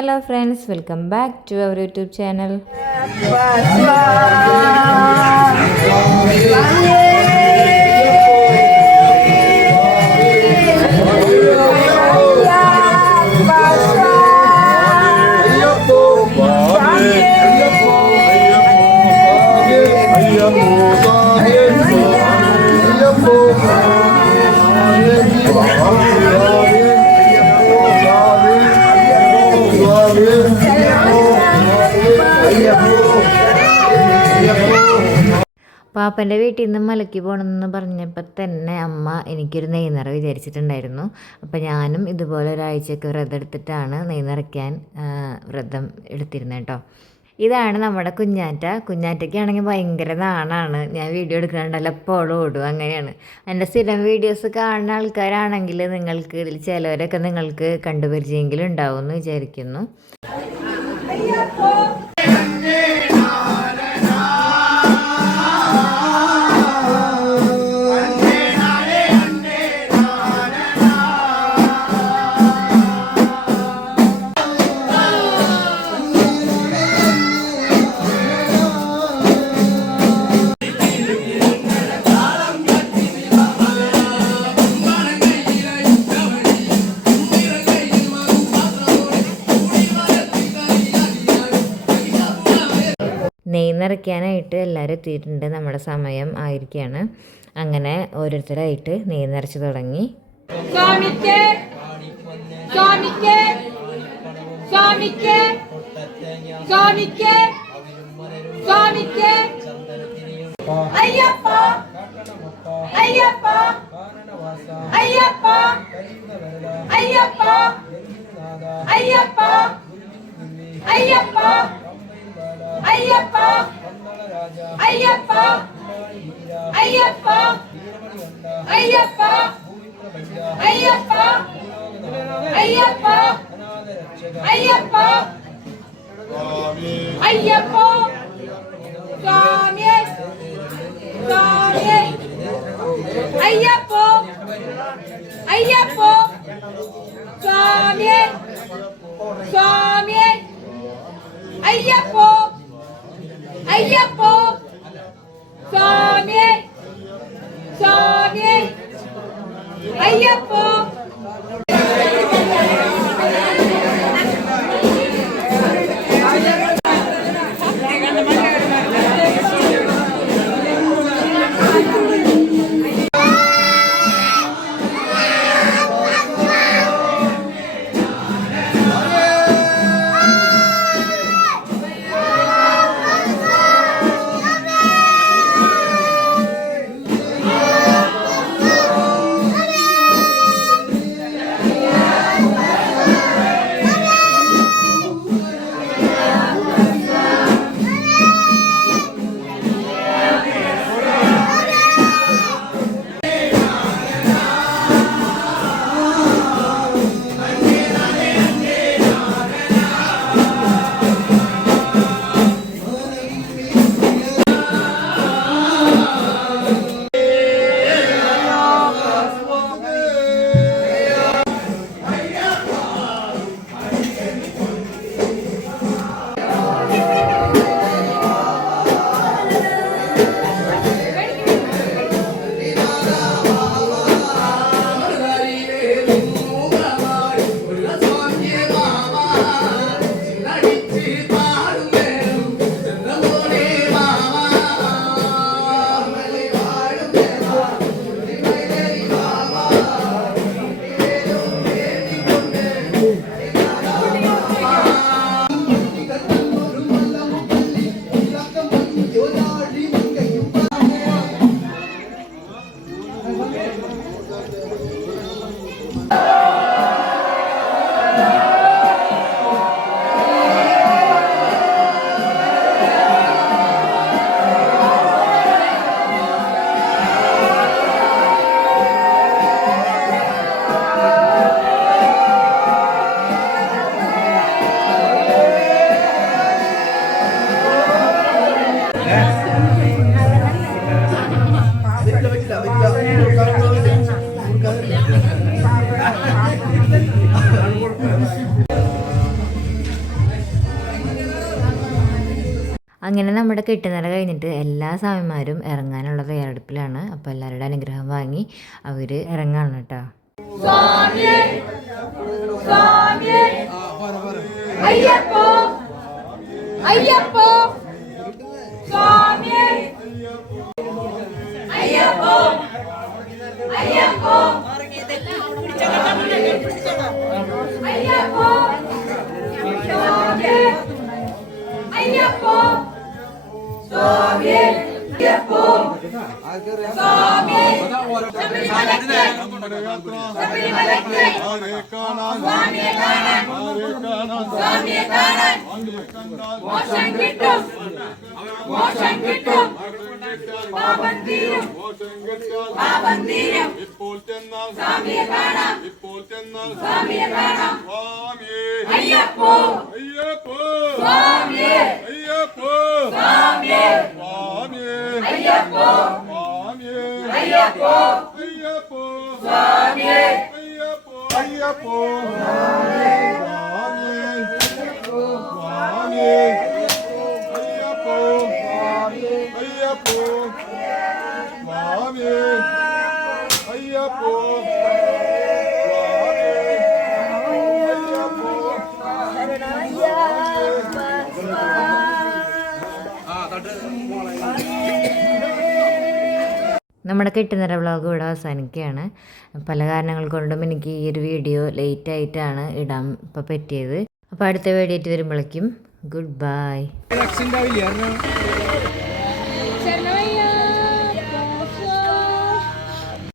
Hello friends, welcome back to our YouTube channel. പാപ്പൻ്റെ വീട്ടിൽ നിന്ന് മലയ്ക്ക് പോകണമെന്ന് പറഞ്ഞപ്പോൾ തന്നെ അമ്മ എനിക്കൊരു നെയ്നിറ വിചാരിച്ചിട്ടുണ്ടായിരുന്നു. അപ്പോൾ ഞാനും ഇതുപോലെ ഒരാഴ്ചയൊക്കെ വ്രതം എടുത്തിട്ടാണ് നെയ്നിറയ്ക്കാൻ വ്രതം എടുത്തിരുന്നത് കേട്ടോ. ഇതാണ് നമ്മുടെ കുഞ്ഞാറ്റയ്ക്കാണെങ്കിൽ ഭയങ്കര നാണാണ്. ഞാൻ വീഡിയോ എടുക്കുന്നുണ്ടല്ലോ എപ്പോഴും ഓടും, അങ്ങനെയാണ്. എൻ്റെ സ്ഥിരം വീഡിയോസ് കാണുന്ന ആൾക്കാരാണെങ്കിൽ നിങ്ങൾക്ക് ഇതിൽ ചിലവരൊക്കെ നിങ്ങൾക്ക് കണ്ടുപരിചയെങ്കിലും ഉണ്ടാവും എന്ന് വിചാരിക്കുന്നു. നെയ്നിറയ്ക്കാനായിട്ട് എല്ലാവരും എത്തിയിട്ടുണ്ട്. നമ്മുടെ സമയം ആയിരിക്കുകയാണ്. അങ്ങനെ ഓരോരുത്തരായിട്ട് നെയ്നിറച്ച് തുടങ്ങി. അയ്യപ്പ അയ്യപ്പ അയ്യപ്പ അയ്യപ്പ അയ്യപ്പ അയ്യപ്പ അയ്യപ്പ അയ്യപ്പോ സ്വാമിയേ സ്വാമിയേ അയ്യപ്പോ അയ്യപ്പോ സ്വാമിയേ സ്വാമിയേ അയ്യപ്പോ അയ്യപ്പോ സ്വാമിയേ സ്വാമിയേ അയ്യപ്പോ അങ്ങനെ നമ്മുടെ കെട്ടുനിറ കഴിഞ്ഞിട്ട് എല്ലാ സ്വാമിമാരും ഇറങ്ങാനുള്ള തയ്യാറെടുപ്പിലാണ്. അപ്പോൾ എല്ലാവരുടെ അനുഗ്രഹം വാങ്ങി അവർ ഇറങ്ങാണ് കേട്ടോ. സ്വാമിയേ സ്വാമിയേ അയ്യപ്പോ അയ്യപ്പോ സ്വാമിയേ അയ്യപ്പോ അയ്യപ്പോ അയ്യപ്പോ സ്വാമിയേ അയ്യപ്പോ സ്വാമിയേ അയ്യപ്പോ സ്വാമിയേ ശബരിമലയ്ക്ക് സ്വാമിയെ കാണാൻ സ്വാമിയെ കാണാൻ മോക്ഷം കിട്ടും മോക്ഷം കിട്ടും പാപം തീരും പാപം തീരും സ്വാമിയെ കാണാം സ്വാമിയെ കാണാം അയ്യപ്പോ സ്വാമിയെ സ്വാമിയെ അയ്യപ്പോ അയ്യപ്പോ സ്വാമിയെ അയ്യപ്പോ നമ്മുടെ കെട്ടുനിറ വ്ളോഗ് ഇവിടെ അവസാനിക്കുകയാണ്. പല കാരണങ്ങൾ കൊണ്ടും എനിക്ക് ഈ ഒരു വീഡിയോ ലേറ്റ് ആയിട്ടാണ് ഇടാൻ ഇപ്പോൾ പറ്റിയത്. അപ്പോൾ അടുത്ത വീഡിയോ ആയിട്ട് വരുമ്പോഴേക്കും ഗുഡ് ബൈ. ശരണമയ്യ